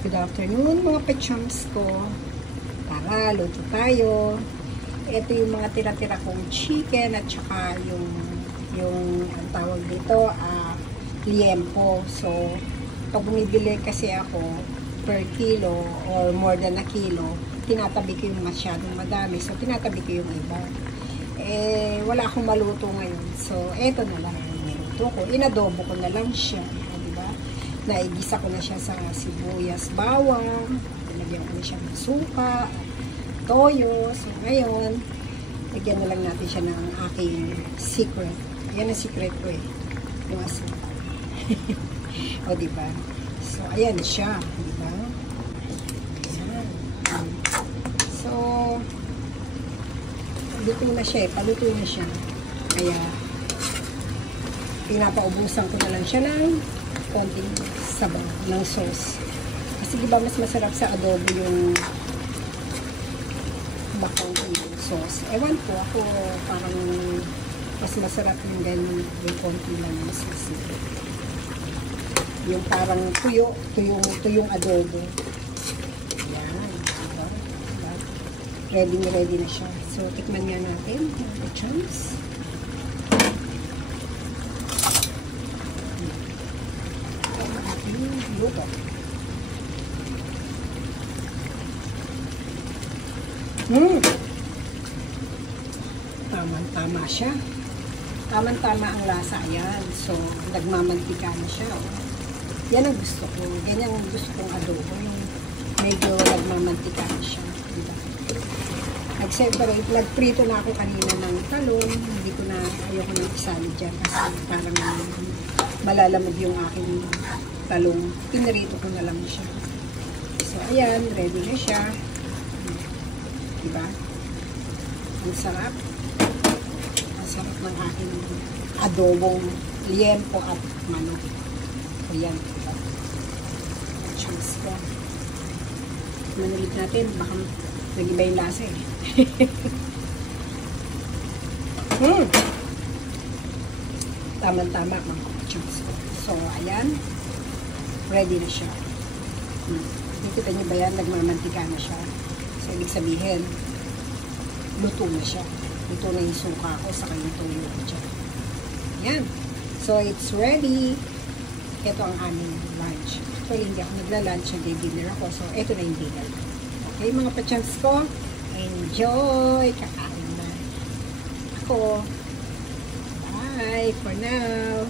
Good afternoon mga pechums ko. Tara, luto tayo. Ito yung mga tira-tira kong chicken at saka yung ang tawag dito, liempo. So, pag bumibili kasi ako per kilo or more than a kilo, tinatabi ko yung masyadong madami. So, tinatabi ko yung iba. Wala akong maluto ngayon. So, eto na lang yung niluto ko. Inadobo ko na lang siya. Diba? Naigisa ko na siya sa sibuyas, bawang. Nilagyan ko na siya ng suka, toyo. So, ngayon, lagyan na lang natin siya ng aking secret. Yan ang secret ko eh. Yung asin. O, diba? So, ayan siya. Diba? Ayan. So, luto na siya eh. Paluto na siya. Kaya, pinapaubusan ko na lang siya ng konting sabaw ng sauce. Kasi diba mas masarap sa adobo yung bakong yung sauce. Ewan ko, ako parang mas masarap yung ganyan yung konti lang yung sauce. Yung parang tuyong adobo. Yan. Diba? Ready na siya. So, tikman nga natin. The chance. Luto. Tama siya. Tama ang lasa. Ayan. So, nagmamantika na siya. Oh. Yan ang gusto ko. Ganyan ang gusto kong adobo. Yung medyo nagmamantika na siya. Diba? Nag-separate. Nagprito na ako kanina ng talong. Hindi ko na, ayoko na isali dyan kasi parang malalamog yung aking talong. Pinarito ko na lang siya. So, ayan. Ready na siya. Diba? Ang sarap. Ang sarap ng aking adobong liempo at manok. Ayan. Diba? Chance ko. Manulit natin. Baka nag-iba yung lasa eh. Tama-tama mga chance ko. So, ayan. Ready na siya. Nakita niyo ba yan? Nagmamantika na siya. So, ibig sabihin, luto na siya. Luto na yung suka ko, saka yung toyo ko dyan. Yan. So, it's ready. Ito ang aming lunch. Actually, hindi ako nagla-lunch. Nag-dinner ako. So, ito na yung dinner. Okay, mga pachans ko. Enjoy! Kakain na. Ako. Bye for now.